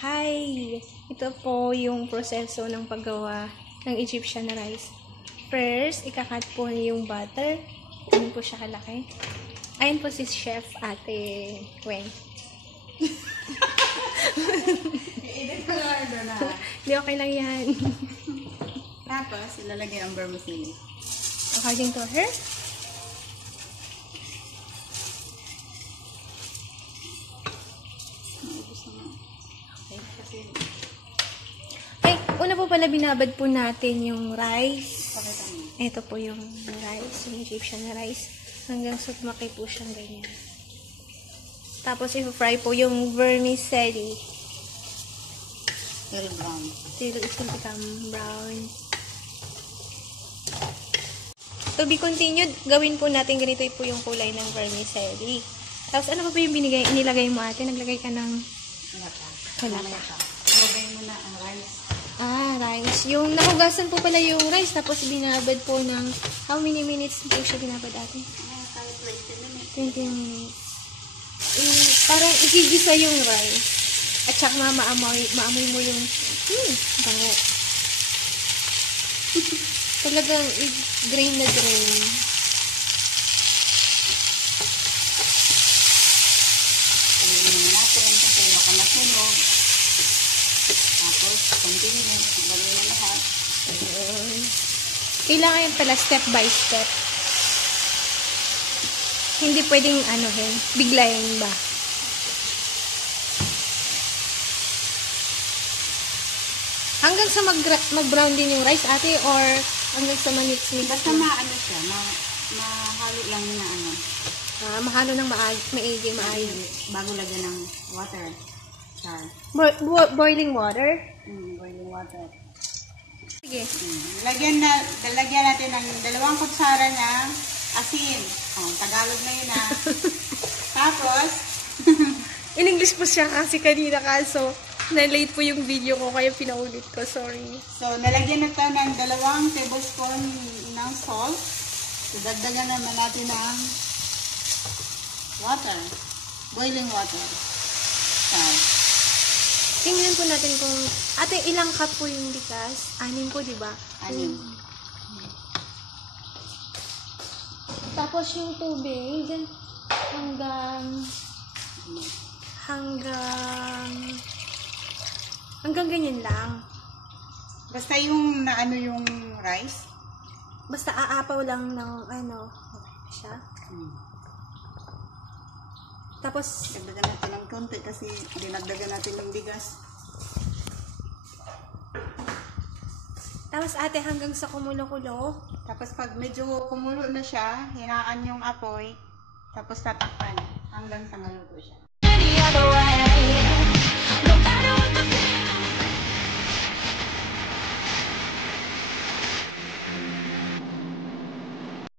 Hi! Ito po yung proseso ng paggawa ng Egyptian rice. First, ikakat po yung butter. Ganun po siya kalaki. Ayun po si Chef Ate Gwen. I-edit ko na doon na. Hindi, okay lang yan. Tapos, ilalagay ang vermicelli. According to her. Maubos naman. Okay, kasi... Ay, una po pala binabad po natin yung rice. Pakita mo. Ito po yung rice, yung Egyptian rice. Hanggang sumaki po siyang ganyan. Tapos, i-fry po yung vermicelli. Till brown. Till it will become brown. To be continued, gawin po natin ganito po yung kulay ng vermicelli. Tapos, ano pa po yung inilagay mo ate? Naglagay ka ng Wala pa. Ilagay mo na ang rice. Rice. Yung nahugasan po pala yung rice, tapos binabad po ng how many minutes po siya binabad ate? Kahit 20 minutes. 20 minutes. Parang igigisa yung rice. At saka maamoy mo yung bango. Talagang grain na grain. Ilagay natin kasi baka masunog. Tapos, continue. Gawin na lahat. Kailangan yung pala step by step. Hindi pwedeng biglayin ba? Hanggang sa mag-brown din yung rice ate or hanggang sa manits-mix? Basta maano siya, mahalo lang na ano. Mahalo ng maigi. Bago lagyan ng water. Char. Boiling water? Boiling water. Sige. Lalagyan natin ng 2 kutsara ng asin. Tagalog na yun Tapos, In English po siya kasi kanina kaso na-late po yung video ko kaya pinaulit ko. Sorry. so nalagyan na ito ng 2 tablespoon ng salt. So, dagdagan naman natin ng water. Boiling water. Char. Tingnan po natin kung ate ilang cup po yung bigas. 6 po, di ba? 6. Tapos yung tubig hanggang ganyan lang. Basta yung naano yung rice. Basta aapaw lang ng siya. Tapos Dagdagan natin ng konti kasi dinagdagan natin yung bigas. Tapos ate hanggang sa kumulo-kulo. Tapos pag medyo kumulo na siya, hinaan yung apoy. Tapos tatakpan hanggang sa maluto siya.